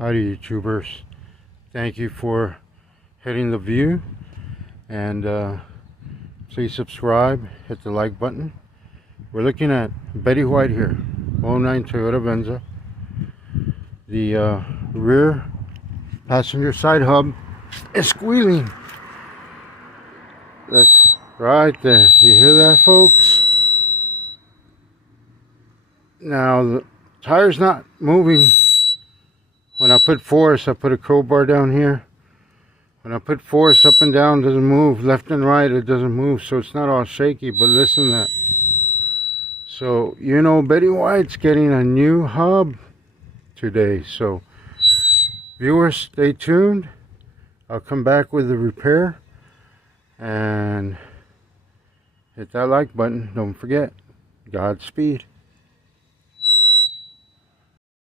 Howdy YouTubers, thank you for hitting the view, and please subscribe, hit the like button. We're looking at Betty White here, 09 Toyota Venza. The rear passenger side hub is squealing. That's right there, you hear that folks? Now the tire's not moving. When I put force, I put a crowbar down here. When I put force up and down, it doesn't move. Left and right, it doesn't move. So it's not all shaky, but listen to that. So, you know, Betty White's getting a new hub today. So, viewers, stay tuned. I'll come back with the repair. And hit that like button. Don't forget, Godspeed.